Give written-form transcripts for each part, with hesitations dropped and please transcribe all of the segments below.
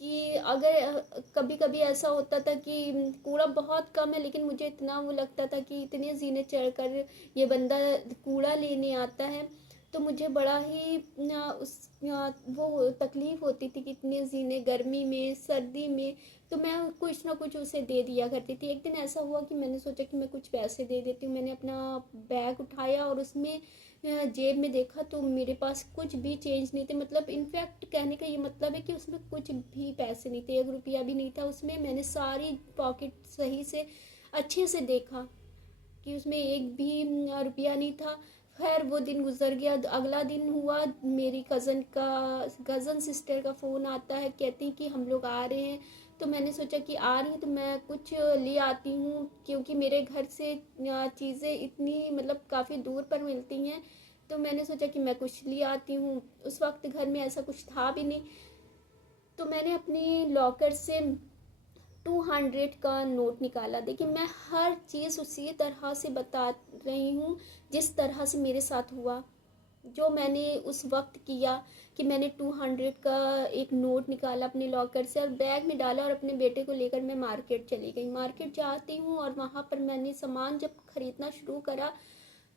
کہ اگر کبھی کبھی ایسا ہوتا تھا کہ کوڑا بہت کم ہے لیکن مجھے اتنا وہ لگتا تھا کہ اتنے زینے چڑھ کر یہ بندہ کوڑا لینے آتا ہے، تو مجھے بڑا ہی اس وہ تکلیف ہوتی تھی کہ اتنے زینے گرمی میں سردی میں، تو میں کچھ نہ کچھ اسے دے دیا کرتی تھی۔ ایک دن ایسا ہوا کہ میں نے سوچا کہ میں کچھ پیسے دے دیتی ہوں، میں نے اپنا بیگ اٹھایا اور اس میں جیب میں دیکھا تو میرے پاس کچھ بھی چینج نہیں تھے، مطلب انفیکٹ کہنے کا یہ مطلب ہے کہ اس میں کچھ بھی پیسے نہیں تھے، 1 روپیہ بھی نہیں تھا اس میں۔ میں نے ساری پاکٹ صحیح سے اچھے سے دیکھا کہ اس میں ایک بھی روپیہ نہیں تھا۔ خیر وہ دن گزر گیا، اگلا دن ہوا، میری کزن سسٹر کا فون آتا ہے، کہتی کہ ہم لوگ آ رہے ہیں، تو میں نے سوچا کہ آ رہی ہیں تو میں کچھ لے آتی ہوں، کیونکہ میرے گھر سے چیزیں اتنی مطلب کافی دور پر ملتی ہیں، تو میں نے سوچا کہ میں کچھ لے آتی ہوں۔ اس وقت گھر میں ایسا کچھ تھا بھی نہیں، تو میں نے اپنی لاکر سے 200 کا نوٹ نکالا۔ دیکھیں میں ہر چیز اسی طرح سے بتا رہی ہوں جس طرح سے میرے ساتھ ہوا، جو میں نے اس وقت کیا کہ میں نے 200 کا ایک نوٹ نکالا اپنے لاکر سے اور بیگ میں ڈالا اور اپنے بیٹے کو لے کر میں مارکیٹ چلی گئی۔ مارکیٹ جاتی ہوں اور وہاں پر میں نے سامان جب خریدنا شروع کرا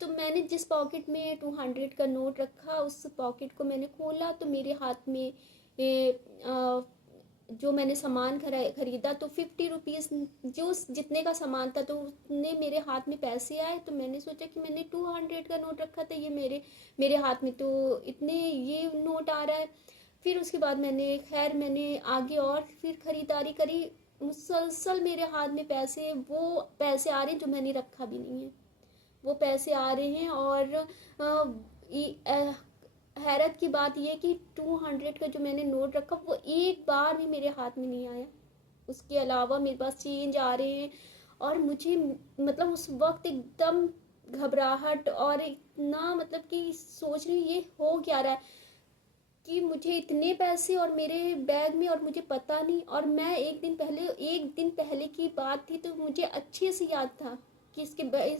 تو میں نے جس پاکٹ میں 200 کا نوٹ رکھا اس پاکٹ کو میں نے کھولا تو میرے ہاتھ میں جو میں نے سامان خریدا تو 50 روپیز جو جتنے کا سامان تھا تو اتنے میرے ہاتھ میں پیسے آئے، تو میں نے سوچا کہ میں نے 200 کا نوٹ رکھا تھا، یہ میرے ہاتھ میں تو اتنے یہ نوٹ آ رہا ہے۔ پھر اس کے بعد میں نے آگے اور پھر خریداری کری، مسلسل میرے ہاتھ میں وہ پیسے آ رہے ہیں جو میں نے رکھا بھی نہیں ہے، وہ پیسے آ رہے ہیں۔ اور حیرت کی بات یہ کہ 200 کا جو میں نے نوٹ رکھا وہ ایک بار بھی میرے ہاتھ میں نہیں آیا، اس کے علاوہ میرے پاس چینج آ رہے ہیں۔ اور مجھے مطلب اس وقت ایک دم گھبراہٹ اور اتنا مطلب کہ سوچ رہی یہ ہو کیا رہا ہے کہ مجھے اتنے پیسے اور میرے بیگ میں اور مجھے پتہ نہیں، اور میں ایک دن پہلے کی بات تھی تو مجھے اچھے سے یاد تھا کہ اس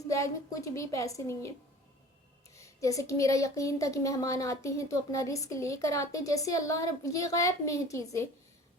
بیگ میں کچھ بھی پیسے نہیں ہیں۔ جیسے کہ میرا یقین تھا کہ مہمان آتے ہیں تو اپنا رزق لے کر آتے، جیسے یہ غیب میں ہیں چیزیں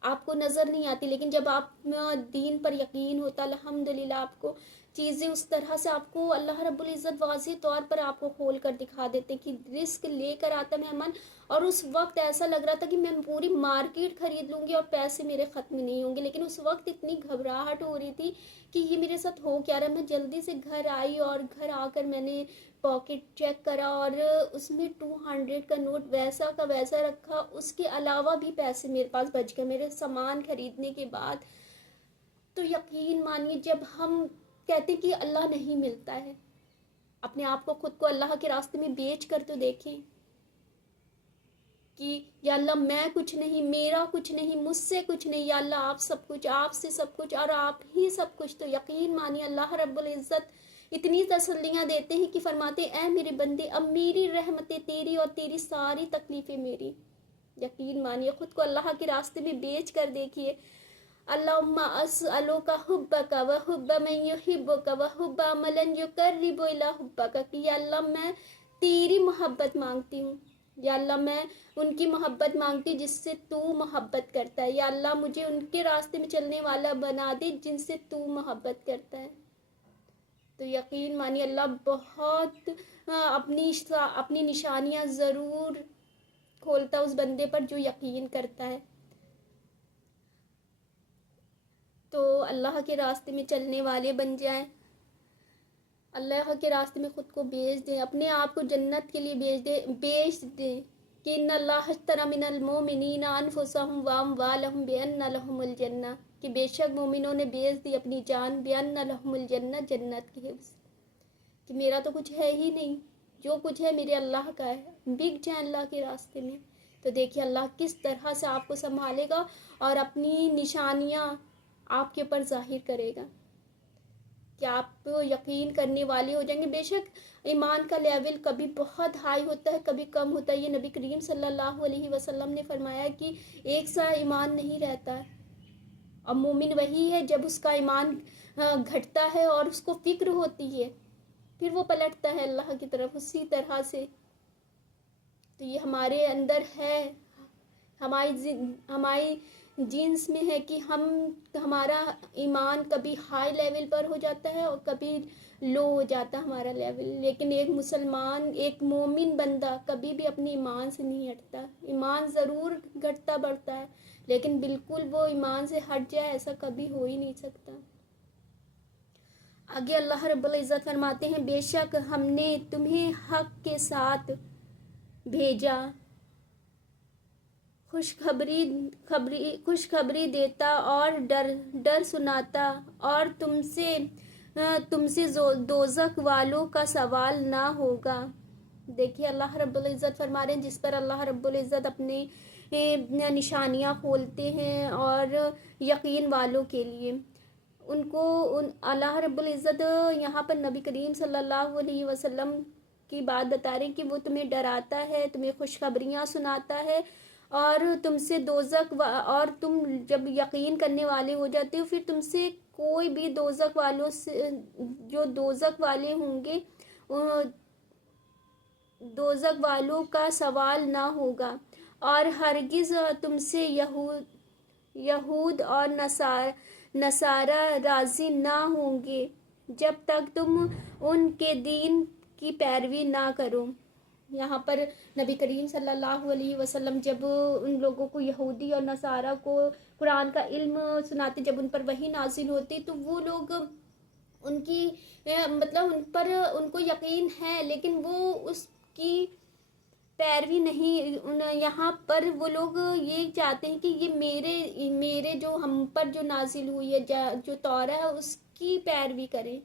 آپ کو نظر نہیں آتی، لیکن جب آپ دین پر یقین ہوتا الحمدللہ آپ کو چیزیں اس طرح سے آپ کو اللہ رب العزت واضح طور پر آپ کو کھول کر دکھا دیتے کہ رزق لے کر آتا مہمان۔ اور اس وقت ایسا لگ رہا تھا کہ میں پوری مارکیٹ خرید لوں گی اور پیسے میرے ختم نہیں ہوں گے، لیکن اس وقت اتنی گھبراہٹ ہو رہی تھی کہ یہ میرے ساتھ ہو کیا رہا ہے۔ میں جلدی سے گھر آئی اور گھر آ کر میں نے پاکٹ چیک کرا اور اس میں 200 کا نوٹ ویسا کا ویسا رکھا، اس کے علاوہ بھی پیسے میرے پاس بچ گئے میرے سامان خریدنے کے بعد۔ تو یقین مانیے جب ہم کہتے کہ اللہ نہیں ملتا ہے، اپنے آپ کو خود کو اللہ کے راستے میں بیچ کر تو دیکھیں کہ یا اللہ میں کچھ نہیں، میرا کچھ نہیں، مجھ سے کچھ نہیں، یا اللہ آپ سب کچھ، آپ سے سب کچھ اور آپ ہی سب کچھ۔ تو یقین مانیے اللہ رب العزت اتنی تسلیاں دیتے ہیں کہ فرماتے اے میرے بندے اب میری رحمتیں تیری اور تیری ساری تکلیفیں میری۔ یقین مانیے خود کو اللہ کے راستے میں بیچ کر دیکھیے۔ اللہم اسألوک حبک وحب من یحبک وحب عملا یقرب الی حبک، کہ یا اللہ میں تیری محبت مانگتی ہوں، یا اللہ میں ان کی محبت مانگتی ہوں جس سے تو محبت کرتا ہے، یا اللہ مجھے ان کے راستے میں چلنے والا بنا دے جن سے تو محبت کرتا ہے۔ تو یقین مانی اللہ بہت اپنی نشانیاں ضرور کھولتا اس بندے پر جو یقین کرتا ہے۔ تو اللہ کے راستے میں چلنے والے بن جائیں، اللہ کے راستے میں خود کو بیچ دیں، اپنے آپ کو جنت کے لیے بیچ دیں کہ ان اللہ اشتری من المؤمنین انفسهم واموالهم بان لهم الجنہ، کہ بے شک مومنوں نے بیچ دی اپنی جان بان لهم الجنہ، جنت کی حفظ، کہ میرا تو کچھ ہے ہی نہیں، جو کچھ ہے میرے اللہ کا ہے، بک جائیں اللہ کے راستے میں۔ تو دیکھیے اللہ کس طرح سے آپ کو سنبھالے گا اور اپنی نشانیاں آپ کے اوپر ظاہر کرے گا کہ آپ یقین کرنے والے ہو جائیں گے۔ بے شک ایمان کا لیول کبھی بہت ہائی ہوتا ہے، کبھی کم ہوتا ہے، یہ نبی کریم صلی اللہ علیہ وسلم نے فرمایا کہ ایک سا ایمان نہیں رہتا ہے، اور مومن وہی ہے جب اس کا ایمان گھٹتا ہے اور اس کو فکر ہوتی ہے پھر وہ پلٹتا ہے اللہ کی طرف اسی طرح سے۔ تو یہ ہمارے اندر ہے، ہماری جینس میں ہے کہ ہمارا ایمان کبھی ہائی لیول پر ہو جاتا ہے اور کبھی لو ہو جاتا ہے ہمارا لیول، لیکن ایک مسلمان، ایک مومن بندہ کبھی بھی اپنے ایمان سے نہیں ہٹتا. ایمان ضرور گھٹتا بڑھتا ہے لیکن بالکل وہ ایمان سے ہٹ جائے ایسا کبھی ہو ہی نہیں سکتا. آگے اللہ رب العزت فرماتے ہیں بے شک ہم نے تمہیں حق کے ساتھ بھیجا، خوشخبری دیتا اور ڈر سناتا، اور تم سے دوزخ والوں کا سوال نہ ہوگا. دیکھیے اللہ رب العزت فرما رہے ہیں جس پر اللہ رب العزت اپنے نشانیاں کھولتے ہیں اور یقین والوں کے لیے اللہ رب العزت یہاں پر نبی کریم صلی اللہ علیہ وسلم کی بات بتا رہے ہیں کہ وہ تمہیں ڈراتا ہے، تمہیں خوشخبریاں سناتا ہے اور تم سے دوزخ، اور تم جب یقین کرنے والے ہو جاتے ہو پھر تم سے کوئی بھی دوزخ والوں سے، جو دوزخ والے ہوں گے، دوزخ والوں کا سوال نہ ہوگا، اور ہرگز تم سے یہود اور نصارہ راضی نہ ہوں گے جب تک تم ان کے دین کی پیروی نہ کرو. یہاں پر نبی کریم صلی اللہ علیہ وسلم جب ان لوگوں کو، یہودی اور نصارہ کو قرآن کا علم سناتے، جب ان پر وحی نازل ہوتی تو وہ لوگ ان کی مطلب ان کو یقین ہے لیکن وہ اس کی پیروی نہیں. یہاں پر وہ لوگ یہ چاہتے ہیں کہ یہ میرے جو ہم پر جو نازل ہوئی ہے، جو تورا ہے اس کی پیروی کریں،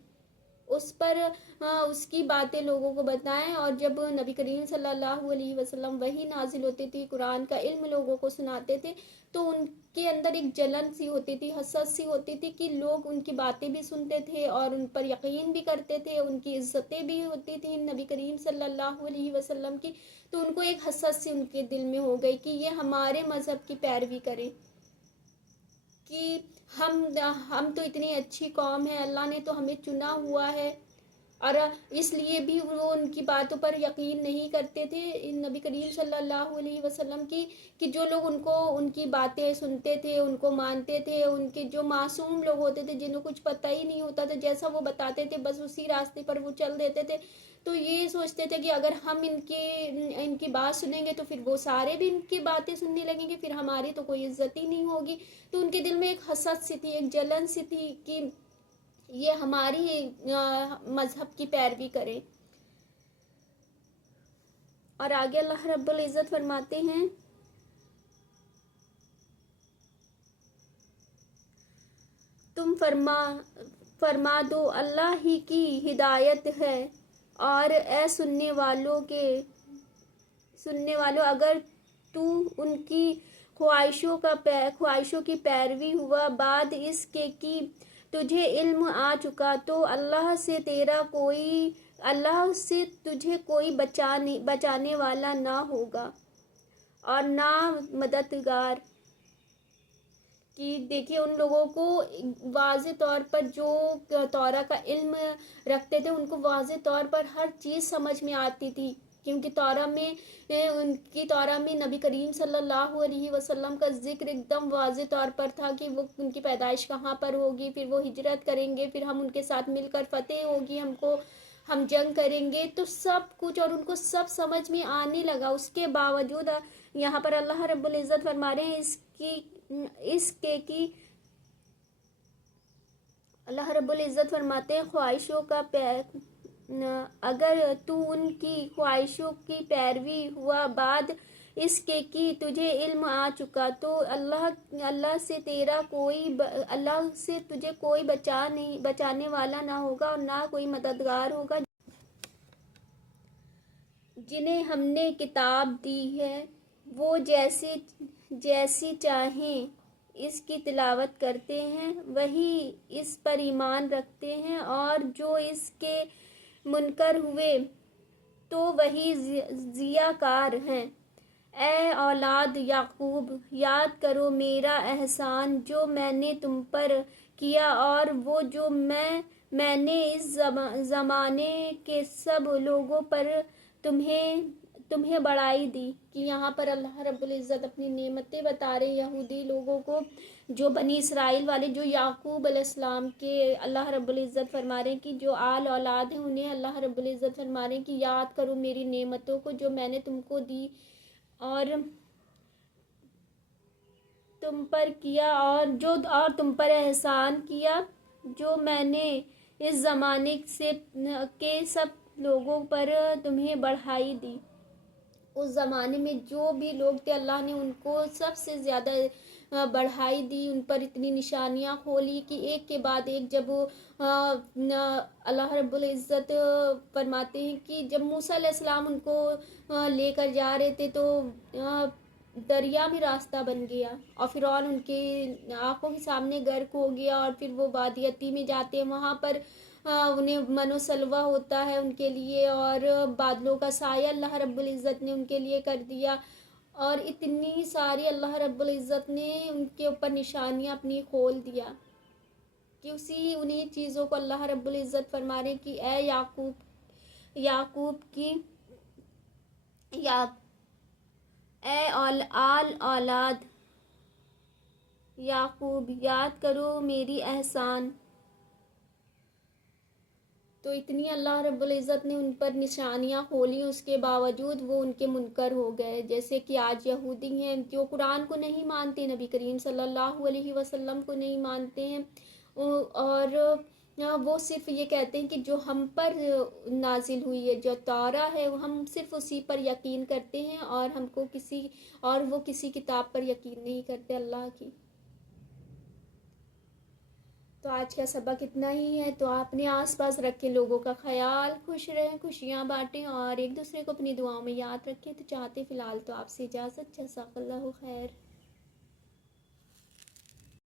اس پر اس کی باتیں لوگوں کو بتائیں. اور جب نبی کریم صلی اللہ علیہ وسلم وحی نازل ہوتی تھی، قرآن کا علم لوگوں کو سناتے تھے تو ان کے اندر ایک جلن سی ہوتی تھی، حسد سی ہوتی تھی کہ لوگ ان کی باتیں بھی سنتے تھے اور ان پر یقین بھی کرتے تھے، ان کی عزتیں بھی ہوتی تھیں نبی کریم صلی اللہ علیہ وسلم کی. تو ان کو ایک حسد سی ان کے دل میں ہو گئی کہ یہ ہمارے مذہب کی پیروی کریں، کہ ہم تو اتنی اچھی قوم ہے، اللہ نے تو ہمیں چنا ہوا ہے. اور اس لیے بھی وہ ان کی باتوں پر یقین نہیں کرتے تھے نبی کریم صلی اللہ علیہ وسلم کی، کہ جو لوگ ان کی باتیں سنتے تھے، ان کو مانتے تھے، ان کے جو معصوم لوگ ہوتے تھے جنہیں کچھ پتہ ہی نہیں ہوتا تھا، جیسا وہ بتاتے تھے بس اسی راستے پر وہ چل دیتے تھے. تو یہ سوچتے تھے کہ اگر ہم ان کی بات سنیں گے تو پھر وہ سارے بھی ان کی باتیں سننے لگیں گے، پھر ہماری تو کوئی عزت ہی نہیں ہوگی. تو ان کے دل میں ایک حسد سی تھی، ایک جلن سی تھی کہ یہ ہماری مذہب کی پیروی کرے. اور آگے اللہ رب العزت فرماتے ہیں تم فرما دو اللہ ہی کی ہدایت ہے، اور اے سننے والوں اگر تو ان کی خواہشوں کی پیروی ہوا بعد اس کے کہ تجھے علم آ چکا تو اللہ سے تجھے کوئی بچانے والا نہ ہوگا اور نہ مددگار. کہ دیکھیے ان لوگوں کو واضح طور پر جو تورا کا علم رکھتے تھے ان کو واضح طور پر ہر چیز سمجھ میں آتی تھی، کیونکہ تورا میں نبی کریم صلی اللہ علیہ وسلم کا ذکر ایک دم واضح طور پر تھا کہ وہ ان کی پیدائش کہاں پر ہوگی، پھر وہ ہجرت کریں گے، پھر ہم ان کے ساتھ مل کر فتح ہوگی، ہم جنگ کریں گے، تو سب کچھ اور ان کو سب سمجھ میں آنے لگا. اس کے باوجود یہاں پر اللہ رب العزت فرما رہے ہیں اللہ رب العزت فرماتے ہیں خواہشوں کا اگر تو ان کی خواہشوں کی پیروی ہوا بعد اس کے کہ تجھے علم آ چکا تو اللہ سے تجھے کوئی بچانے والا نہ ہوگا اور نہ کوئی مددگار ہوگا. جنہیں ہم نے کتاب دی ہے وہ جیسی چاہیں اس کی تلاوت کرتے ہیں، وہی اس پر ایمان رکھتے ہیں، اور جو اس کے منکر ہوئے تو وہی ضیاءکار ہیں. اے اولاد یعقوب یاد کرو میرا احسان جو میں نے تم پر کیا اور وہ جو میں نے اس زمانے کے سب لوگوں پر تمہیں بڑھائی دی، کہ یہاں پر اللہ رب العزت اپنی نعمتیں بتا رہے ہیں یہودی لوگوں کو، جو بنی اسرائیل والے، جو یعقوب علیہ السلام کے، اللہ رب العزت فرما رہے ہیں کہ جو آل اولاد ہیں انہیں اللہ رب العزت فرما رہے ہیں کہ یاد کرو میری نعمتوں کو جو میں نے تم کو دی اور تم پر کیا، اور تم پر احسان کیا، جو میں نے اس زمانے کے سب لوگوں پر تمہیں بڑھائی دی۔ اس زمانے میں جو بھی لوگ تھے اللہ نے ان کو سب سے زیادہ بڑھائی دی، ان پر اتنی نشانیاں کھولی کہ ایک کے بعد ایک، جب اللہ رب العزت فرماتے ہیں کہ جب موسیٰ علیہ السلام ان کو لے کر جا رہے تھے تو دریا میں راستہ بن گیا اور فرعون ان کے آنکھوں کے سامنے غرق ہو گیا، اور پھر وہ وادی عتی میں جاتے ہیں، وہاں پر انہیں من و سلوہ ہوتا ہے ان کے لیے، اور بادلوں کا سایہ اللہ رب العزت نے ان کے لیے کر دیا، اور اتنی ساری اللہ رب العزت نے ان کے اوپر نشانیاں اپنی کھول دیا کہ انہی چیزوں کو اللہ رب العزت فرما رہے کہ اے یعقوب کی اے آل اولاد یعقوب، یاد کرو میری احسان۔ تو اتنی اللہ رب العزت نے ان پر نشانیاں کھولی، اس کے باوجود وہ ان کے منکر ہو گئے، جیسے کہ آج یہودی ہیں جو قرآن کو نہیں مانتے، نبی کریم صلی اللہ علیہ وسلم کو نہیں مانتے ہیں، اور وہ صرف یہ کہتے ہیں کہ جو ہم پر نازل ہوئی ہے، جو تورات ہے، ہم صرف اسی پر یقین کرتے ہیں، اور وہ کسی کتاب پر یقین نہیں کرتے اللہ کی۔ تو آج کا سبق اتنا ہی ہے، تو آپ اپنے آس پاس رکھیں، لوگوں کا خیال، خوش رہیں، خوشیاں بانٹیں، اور ایک دوسرے کو اپنی دعاؤں میں یاد رکھیں۔ تو چاہتے فی الحال تو آپ سے اجازت، جزاک اللہ خیر۔